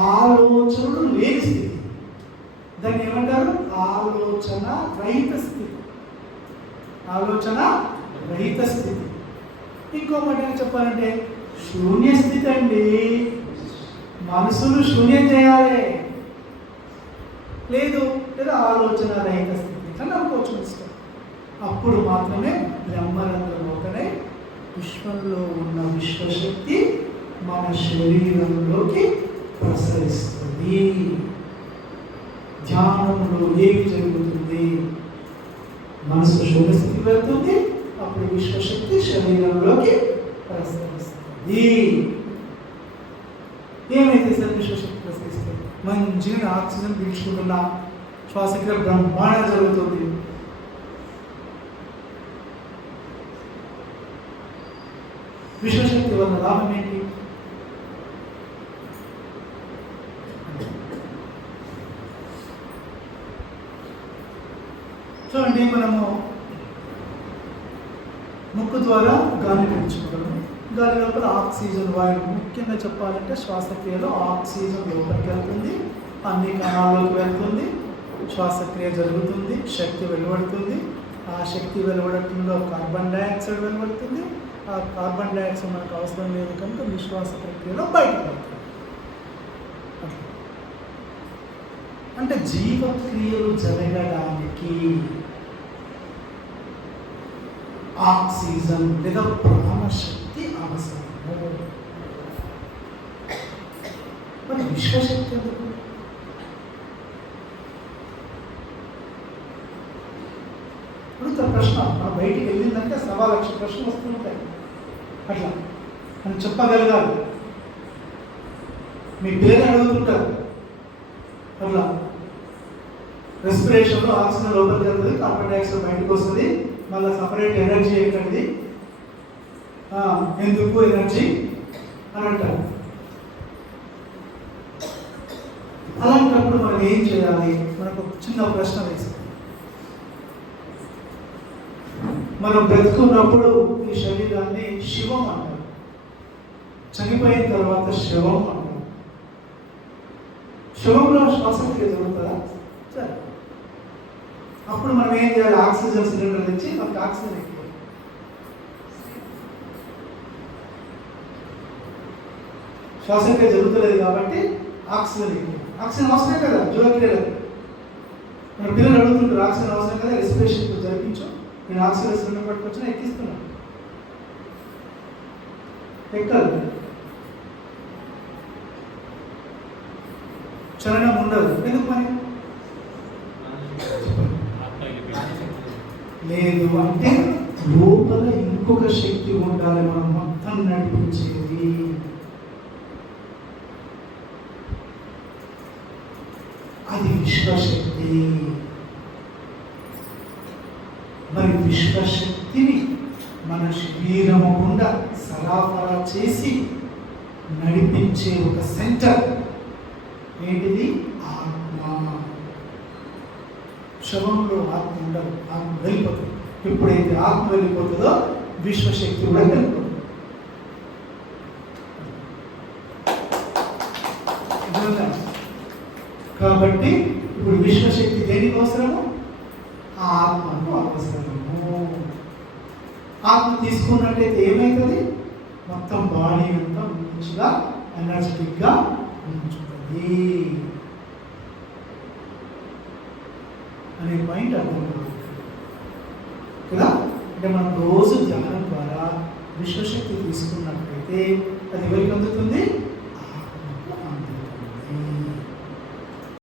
ఆలోచనలు లేని స్థితి. దాన్ని ఏమంటారు? ఆలోచన రహిత స్థితి. ఆలోచన రహిత స్థితి. ఇంకో మాట చెప్పాలంటే శూన్య స్థితి అండి. మనసును శూన్యం చేయాలి. లేదా ఆలోచన రహిత స్థితి అని అనుకోవచ్చు. అప్పుడు మాత్రమే బ్రహ్మరంధ్రమోకనే విశ్వంలో ఉన్న విశ్వశక్తి మన శరీరంలోకి ప్రసరిస్తుంది. ధ్యానంలో ఏమి జరుగుతుంది? మనసు శూన్యస్థితికి వెళ్తుంది. అప్పుడు విశ్వశక్తి శరీరంలోకి ప్రసరిస్తుంది. ఏమైతే సార్ విశ్వశక్తి ప్రసరిస్తుంది? మంచిగా ఆక్సిజన్ పీల్చుకుంటున్నా, శ్వాసక్రియ బ్రహ్మాండంగా జరుగుతుంది. విశ్వశక్తి వల్ల లాభం ఏంటి? చూడండి, మనము ముక్కు ద్వారా గాలి పీల్చుకోగలము. గాలి లోపల ఆక్సిజన్ వాయువు, ముఖ్యంగా చెప్పాలంటే శ్వాసక్రియలో ఆక్సిజన్ లోపలికి వెళ్తుంది, అన్ని కణాల్లోకి వెళ్తుంది, శ్వాసక్రియ జరుగుతుంది, శక్తి వెలువడుతుంది. ఆ శక్తి వెలువడటంలో కార్బన్ డైఆక్సైడ్ వెలువడుతుంది. ఆ కార్బన్ డైఆక్సైడ్ మనకు అవసరం లేదు కనుక నిశ్వాస ప్రక్రియలో బయటకు వెళ్తుంది. అంటే జీవక్రియలు జరగడానికి ఆక్సిజన్ లేదా ప్రాణశక్తి అవసరము. మరి విశ్వశక్తి ఎందుకు? అడుగుతారు ప్రశ్న. మనం బయటికి వెళ్ళిందంటే 1,00,000 ప్రశ్నలు వస్తుంటాయి. అట్లా మనం చెప్పగలగాలి. మీ పేరు అడుగుతుంటారు. అట్లా రెస్పిరేషన్లో ఆక్సిజన్ లోపలికి వెళ్తుంది, కార్బన్ డైఆక్సైడ్ బయటకు వస్తుంది, మళ్ళీ సపరేట్ ఎనర్జీ ఏంటండి, ఎందుకు ఎనర్జీ అని అంటారు. అలాంటప్పుడు మనం ఏం చేయాలి? మనకు చిన్న ప్రశ్న వేసి, మనం బ్రతుకున్నప్పుడు ఈ శరీరాన్ని శివం అంటారు, చనిపోయిన తర్వాత శవం అంటారు. శవంలో శ్వాసక్రియ జరుగుతుందా? సరే, అప్పుడు మనం ఏం చేయాలి? ఆక్సిజన్ సిలిండర్ తెచ్చి మనకి ఆక్సిజన్ ఎక్కువ. శ్వాసక్రియ జరుగుతలేదు కాబట్టి ఆక్సిజన్ ఎక్కువ. ఆక్సిజన్ అవసరం కదా జీవక్రియలు. మన పిల్లలు అడుగుతుంటారు ఆక్సిజన్ అవసరం కదా, రెస్పిరేషన్ జరిపించు, నేను ఆక్సిజన్ సిలిండర్ పట్టుకొచ్చినా ఎక్కిస్తున్నాను. ఎక్కదు, చలనం ఉండదు. ఎందుకు మరి? లేదు అంటే లోపల ఇంకొక శక్తి ఉండాలి మనం మొత్తం నడిపించేది. అది విశ్వశక్తి. మరి విశ్వశక్తిని మన శరీరము గుండా సరఫరా చేసి నడిపించే ఒక సెంటర్ ఏంటిది? ఆత్మ. శవంలో ఆత్మ ఉండదు, ఆత్మ వెళ్ళిపోతుంది. ఎప్పుడైతే ఆత్మ వెళ్ళిపోతుందో విశ్వశక్తి కూడా వెళ్ళిపోతుంది. కాబట్టి ఇప్పుడు విశ్వశక్తి దేనికి అవసరము? ఆత్మకు అవసరము. ఆత్మ తీసుకున్నట్టయితే ఏమవుతుంది? మొత్తం బాడీ అంతా మంచిగా ఎనర్జెటిక్గా ఉంచుతుంది అనే పాయింట్ అర్థం కదా. అంటే మనం రోజు ధ్యానం ద్వారా విశ్వశక్తి తీసుకున్నట్లయితే అది ఎవరికి అందుతుంది?